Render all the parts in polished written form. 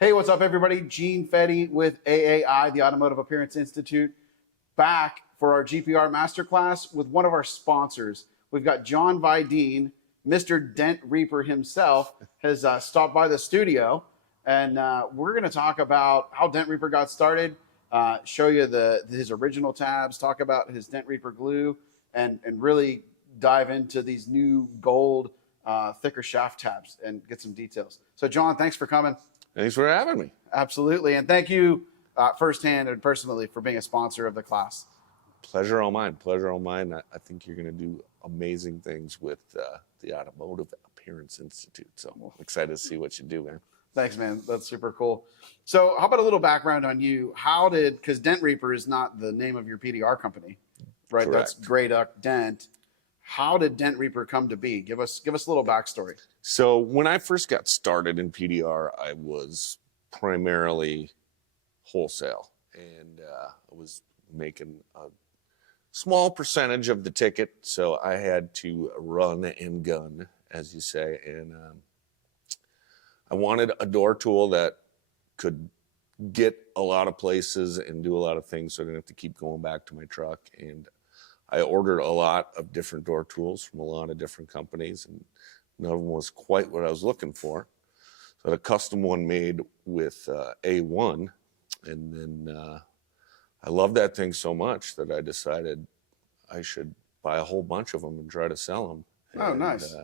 Hey, what's up, everybody? Gene Fetty with AAI, the Automotive Appearance Institute, back for our GPR Masterclass with one of our sponsors. We've got Jon Videen, Mr. Dent Reaper himself, has stopped by the studio, and we're going to talk about how Dent Reaper got started, show you his original tabs, talk about his Dent Reaper glue, and really dive into these new gold, thicker shaft tabs and get some details. So, Jon, thanks for coming. Thanks for having me. Absolutely. And thank you firsthand and personally for being a sponsor of the class. Pleasure all mine. Pleasure all mine. I think you're going to do amazing things with the Automotive Appearance Institute. So I'm excited to see what you do, man. Thanks, man. That's super cool. So how about a little background on you? Because Dent Reaper is not the name of your PDR company, right? Correct. That's Grey Duck Dent. How did Dent Reaper come to be? Give us a little backstory. So when I first got started in PDR, I was primarily wholesale, and I was making a small percentage of the ticket, so I had to run and gun, as you say, and I wanted a door tool that could get a lot of places and do a lot of things, so I didn't have to keep going back to my truck. And I ordered a lot of different door tools from a lot of different companies, and none of them was quite what I was looking for. So I had a custom one made with A1, and then I loved that thing so much that I decided I should buy a whole bunch of them and try to sell them. Oh, and, nice.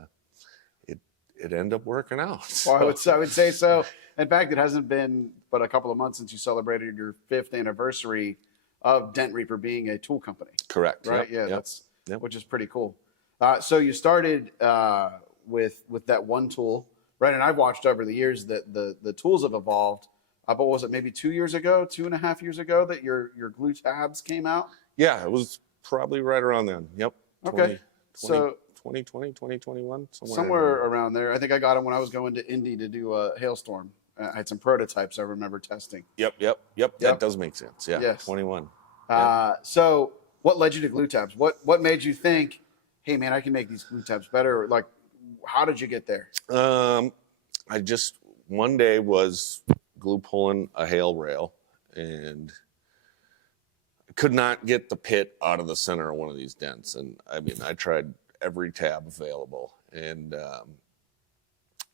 It ended up working out. Well, I would say so. In fact, it hasn't been but a couple of months since you celebrated your 5th anniversary of Dent Reaper being a tool company. Correct. Right? Yep. Yeah, Yep. which is pretty cool. So you started with that one tool, right? And I've watched over the years that the tools have evolved. But was it maybe 2 years ago, 2.5 years ago that your glue tabs came out? Yeah, it was probably right around then. Yep. Okay. So 2020, 2021, somewhere around there. I think I got them when I was going to Indy to do a hailstorm. I had some prototypes I remember testing. Yep. That does make sense. Yeah. Yes. 21. So what led you to glue tabs? What made you think, hey man, I can make these glue tabs better? Like, how did you get there? I just one day was glue pulling a hail rail and could not get the pit out of the center of one of these dents. And I mean, I tried every tab available, and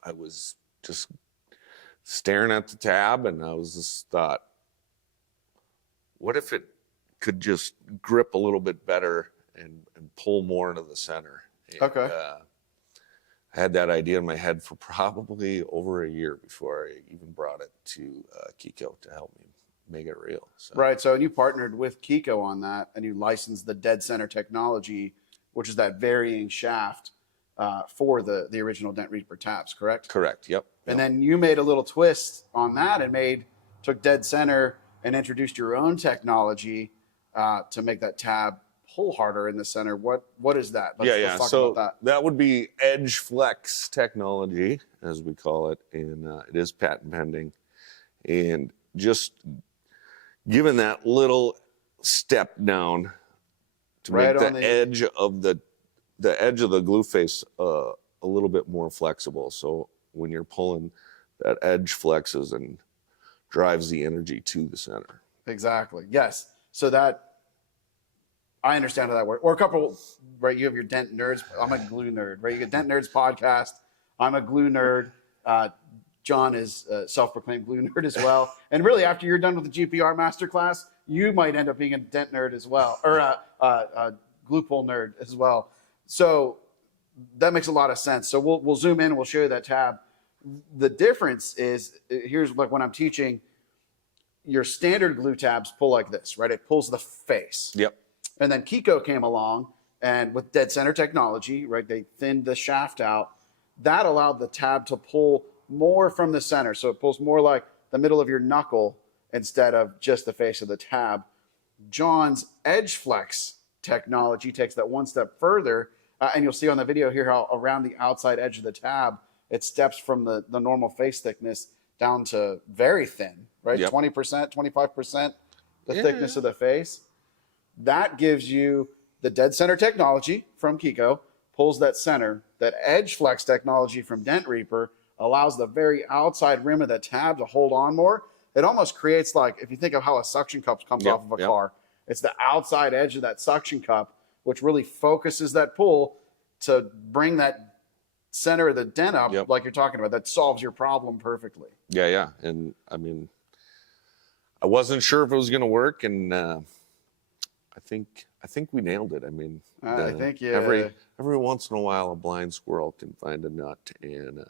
I was just staring at the tab, and I was just thought, what if it could just grip a little bit better and pull more into the center? And, Okay. I had that idea in my head for probably over a year before I even brought it to Kiko to help me make it real. So. Right. So you partnered with Kiko on that, and you licensed the dead center technology, which is that varying shaft for the original Dent Reaper tabs, correct? Correct. Yep. And then you made a little twist on that and took dead center and introduced your own technology to make that tab pull harder in the center. What is that? Let's talk so about that would be Edge Flex technology, as we call it, and it is patent pending. And just given that little step down to Right make on the the edge of the edge of the glue face a little bit more flexible. So when you're pulling, that edge flexes and drives the energy to the center. Exactly. Yes. So that, I understand how that works. Or a couple, right? You have your Dent Nerds. I'm a glue nerd, right? You get Dent Nerds podcast. I'm a glue nerd. Jon is a self-proclaimed glue nerd as well. And really, after you're done with the GPR Masterclass, you might end up being a Dent nerd as well, or a glue pull nerd as well. So that makes a lot of sense. So we'll zoom in and we'll show you that tab. The difference is, here's like when I'm teaching, your standard glue tabs pull like this, right? It pulls the face. Yep. And then Kiko came along, and with dead center technology, right, they thinned the shaft out. That allowed the tab to pull more from the center. So it pulls more like the middle of your knuckle instead of just the face of the tab. Jon's Edge Flex technology takes that one step further, and you'll see on the video here how around the outside edge of the tab, it steps from the normal face thickness down to very thin, right? Yep. 20%, 25% the thickness of the face. That gives you the dead center technology from Kiko, pulls that center. That Edge Flex technology from Dent Reaper allows the very outside rim of the tab to hold on more. It almost creates like, if you think of how a suction cup comes off of a car, it's the outside edge of that suction cup, which really focuses that pull to bring that center of the dent up, like you're talking about. That solves your problem perfectly. Yeah. And I mean, I wasn't sure if it was going to work, and I think we nailed it. I mean, I think every once in a while a blind squirrel can find a nut, and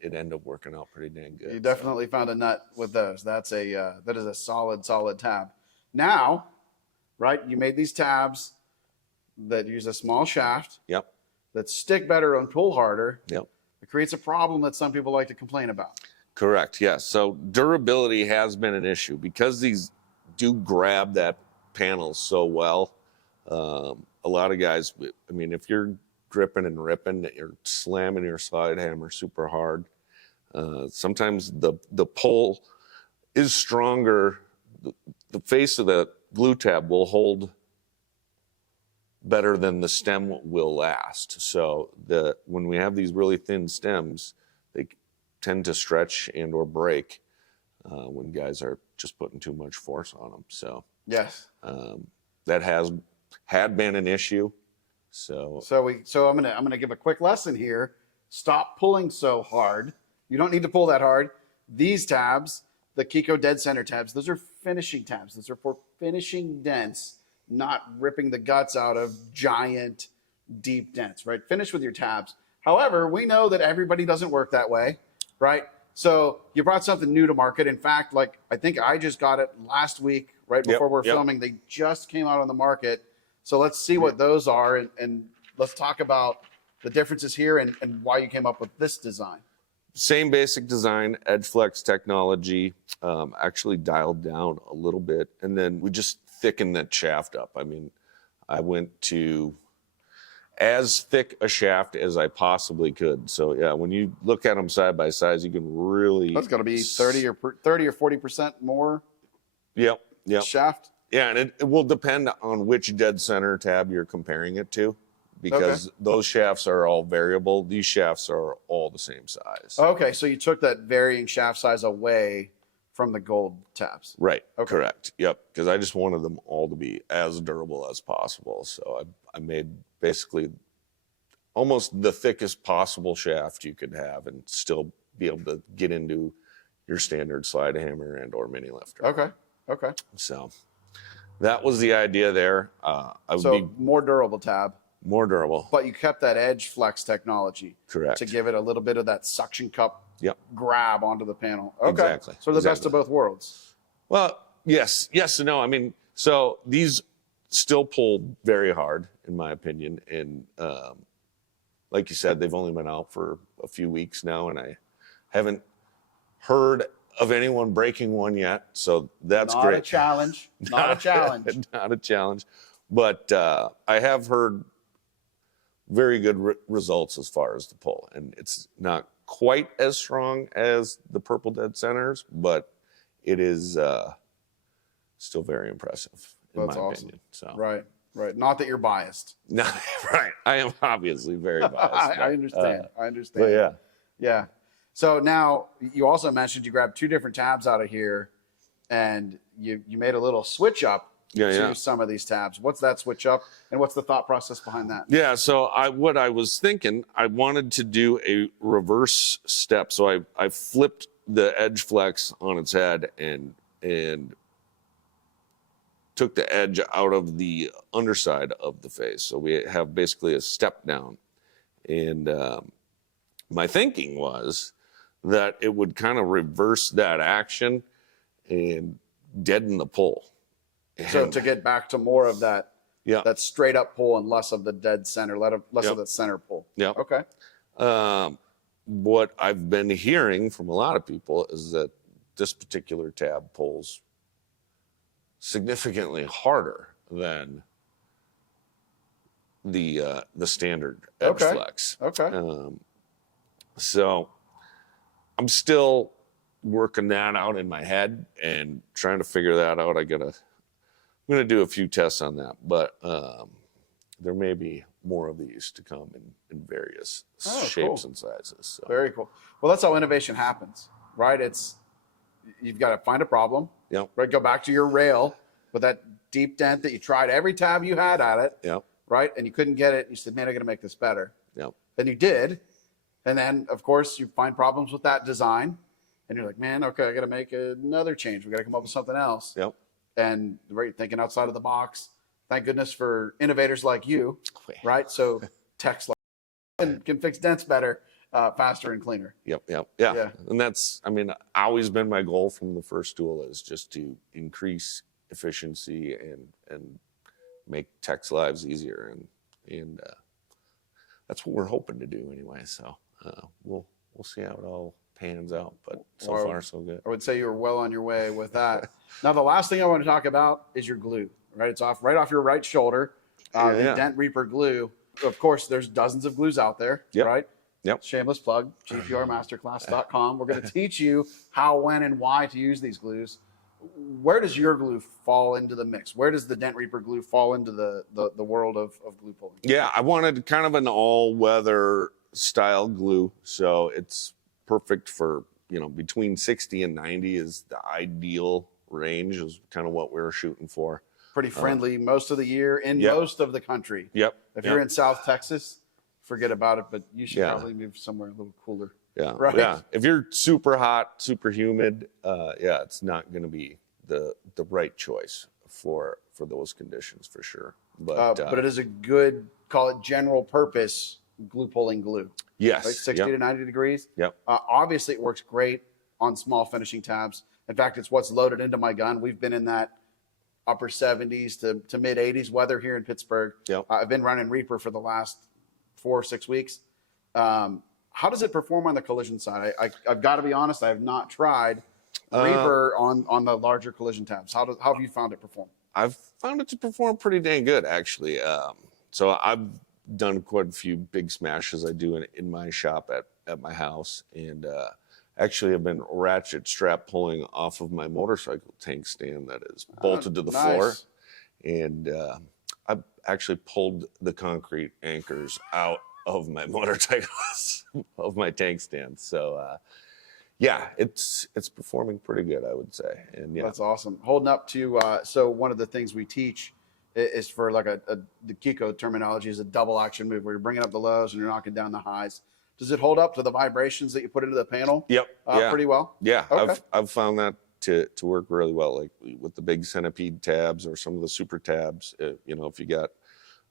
it ended up working out pretty dang good. You definitely found a nut with those. That is a solid tab. Now, right? You made these tabs that use a small shaft. Yep. That stick better and pull harder. Yep. It creates a problem that some people like to complain about. Correct. Yes. So durability has been an issue because these do grab that panel so well. A lot of guys, I mean, if you're gripping and ripping, you're slamming your slide hammer super hard. Sometimes the pull is stronger. The face of the glue tab will hold better than the stem will last. So when we have these really thin stems, they tend to stretch and or break when guys are just putting too much force on them. So yes, that had been an issue. So I'm gonna give a quick lesson here. Stop pulling so hard. You don't need to pull that hard. These tabs, the Kiko Dead Center tabs, those are finishing tabs. Those are for finishing dents, not ripping the guts out of giant, deep dents, right? Finish with your tabs. However, we know that everybody doesn't work that way, right? So you brought something new to market. In fact, like I think I just got it last week, right before we're filming. They just came out on the market. So let's see what those are, and let's talk about the differences here and why you came up with this design. Same basic design, edge flex technology, actually dialed down a little bit, and then we just thickened that shaft up. I mean, I went to as thick a shaft as I possibly could. So yeah, when you look at them side by side, you can really. That's going to be 30 or 40% more. Yep. Shaft. Yeah, and it will depend on which dead center tab you're comparing it to, because those shafts are all variable. These shafts are all the same size. Okay, so you took that varying shaft size away from the gold tabs. Right, correct. Yep, because I just wanted them all to be as durable as possible. So I made basically almost the thickest possible shaft you could have and still be able to get into your standard slide hammer and or mini lifter. Okay. So that was the idea there. More durable tab. More durable. But you kept that edge flex technology. Correct. To give it a little bit of that suction cup grab onto the panel. Okay. Exactly. So the best of both worlds. Well, yes and no. I mean, so these still pull very hard, in my opinion. And like you said, they've only been out for a few weeks now, and I haven't heard of anyone breaking one yet. So that's great. Not a challenge. Not a challenge. Not a challenge. But I have heard very good results as far as the pull. And it's not quite as strong as the Purple Dead Centers, but it is still very impressive in my opinion. So right. Not that you're biased. No, right. I am obviously very biased. I understand. But yeah. So now you also mentioned you grabbed two different tabs out of here, and you made a little switch up to some of these tabs. What's that switch up, and what's the thought process behind that? Yeah, so what I was thinking, I wanted to do a reverse step. So I flipped the edge flex on its head and took the edge out of the underside of the face. So we have basically a step down. And my thinking was that it would kind of reverse that action and deaden the pull. So to get back to more of that, that straight up pull and less of the dead center, less of the center pull. Yeah. Okay. What I've been hearing from a lot of people is that this particular tab pulls significantly harder than the standard edge flex. Okay. So I'm still working that out in my head and trying to figure that out. I'm gonna do a few tests on that, but there may be more of these to come in various Oh, shapes cool. and sizes. So. Very cool. Well, that's how innovation happens, right? You've got to find a problem, Yep. right? Go back to your rail with that deep dent that you tried every tab you had at it, Yep. right? And you couldn't get it. You said, man, I got to make this better. Yep. And you did. And then, of course, you find problems with that design. And you're like, man, okay, I got to make another change. We got to come up with something else. Yep. And right, thinking outside of the box. Thank goodness for innovators like you, right? So techs like can fix dents better, faster and cleaner. Yep. Yeah. And that's, I mean, always been my goal from the first tool is just to increase efficiency and make techs' lives easier. And that's what we're hoping to do anyway. So we'll see how it all pans out, but so far so good. I would say you're well on your way with that. Now, the last thing I want to talk about is your glue, right? It's right off your right shoulder, the Dent Reaper glue. Of course, there's dozens of glues out there, right? Yep. Shameless plug, GPRMASTERCLASS.com. We're going to teach you how, when, and why to use these glues. Where does your glue fall into the mix? Where does the Dent Reaper glue fall into the world of glue pulling? Yeah, I wanted kind of an all-weather style glue, so it's perfect for, between 60 and 90 is the ideal range, is kind of what we were shooting for. Pretty friendly most of the year in most of the country. Yep. If you're in South Texas, forget about it, but you should probably move somewhere a little cooler. Yeah. Right? Yeah. If you're super hot, super humid, it's not going to be the right choice for those conditions for sure. But it is a good, call it general purpose glue pulling glue. Yes. Right? 60 to 90 degrees. Yep. Obviously, it works great on small finishing tabs. In fact, it's what's loaded into my gun. We've been in that upper 70s to mid 80s weather here in Pittsburgh. Yep. I've been running Reaper for the last 4 or 6 weeks. How does it perform on the collision side? I've got to be honest, I have not tried Reaper on the larger collision tabs. How have you found it perform? I've found it to perform pretty dang good, actually. So I've done quite a few big smashes I do in my shop at my house. And actually, I've been ratchet strap pulling off of my motorcycle tank stand that is bolted to the floor. And I've actually pulled the concrete anchors out of my motorcycles, of my tank stand. So, it's performing pretty good, I would say. And that's awesome. Holding up to, so one of the things we teach is for like the Kiko terminology is a double action move where you're bringing up the lows and you're knocking down the highs. Does it hold up to the vibrations that you put into the panel? Yep. Pretty well? Yeah. Okay. I've found that to work really well, like with the big centipede tabs or some of the super tabs. If you got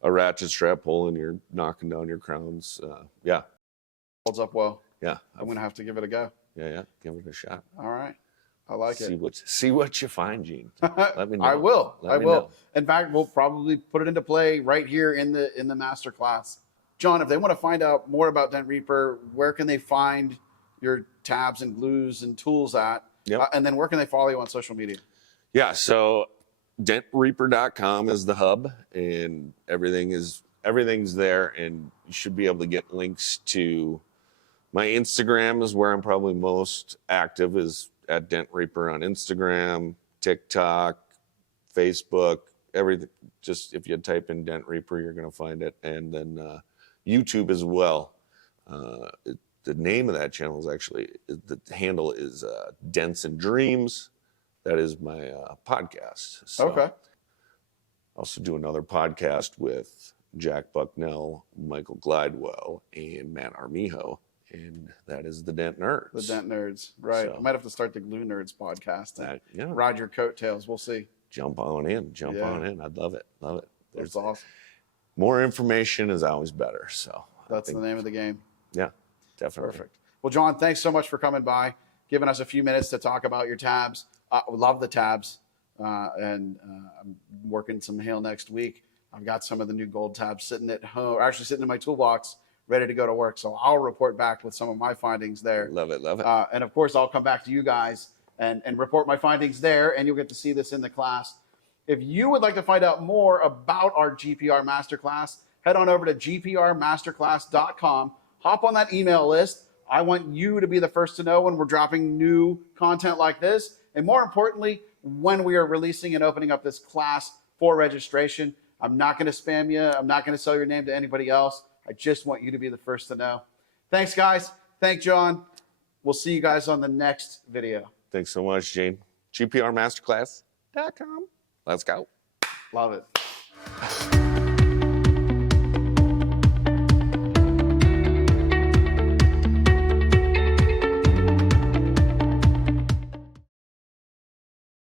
a ratchet strap pull and you're knocking down your crowns, Holds up well. Yeah. I'm going to have to give it a go. Yeah. Give it a shot. All right. I like it. See what you find, Gene. Let me know. I will. Let me know. In fact, we'll probably put it into play right here in the master class. John, if they want to find out more about Dent Reaper, where can they find your tabs and glues and tools at? Yep. And then where can they follow you on social media? Yeah, so DentReaper.com is the hub, and everything's there, and you should be able to get links to my Instagram is where I'm probably most active, is at Dent Reaper on Instagram, TikTok, Facebook, everything. Just if you type in Dent Reaper, you're going to find it. And then YouTube as well. The name of that channel is actually, the handle is Dents and Dreams. That is my podcast. So Okay. I also do another podcast with Jack Bucknell, Michael Glidewell, and Matt Armijo. And that is the Dent Nerds. The Dent Nerds, right. So, I might have to start the Glue Nerds podcast and ride ride your coattails. We'll see. Jump on in. I'd love it. That's awesome. More information is always better. So that's the name of the game. Yeah, definitely. Perfect. Well, John, thanks so much for coming by, giving us a few minutes to talk about your tabs. Love the tabs. I'm working some hail next week. I've got some of the new gold tabs sitting at home, actually sitting in my toolbox, ready to go to work. So I'll report back with some of my findings there. Love it. And of course, I'll come back to you guys and report my findings there, and you'll get to see this in the class. If you would like to find out more about our GPR Masterclass, head on over to GPRMASTERCLASS.com. Hop on that email list. I want you to be the first to know when we're dropping new content like this, and more importantly, when we are releasing and opening up this class for registration. I'm not going to spam you. I'm not going to sell your name to anybody else. I just want you to be the first to know. Thanks, guys. Thank Jon. We'll see you guys on the next video. Thanks so much, Gene. GPRMasterclass.com. Let's go. Love it.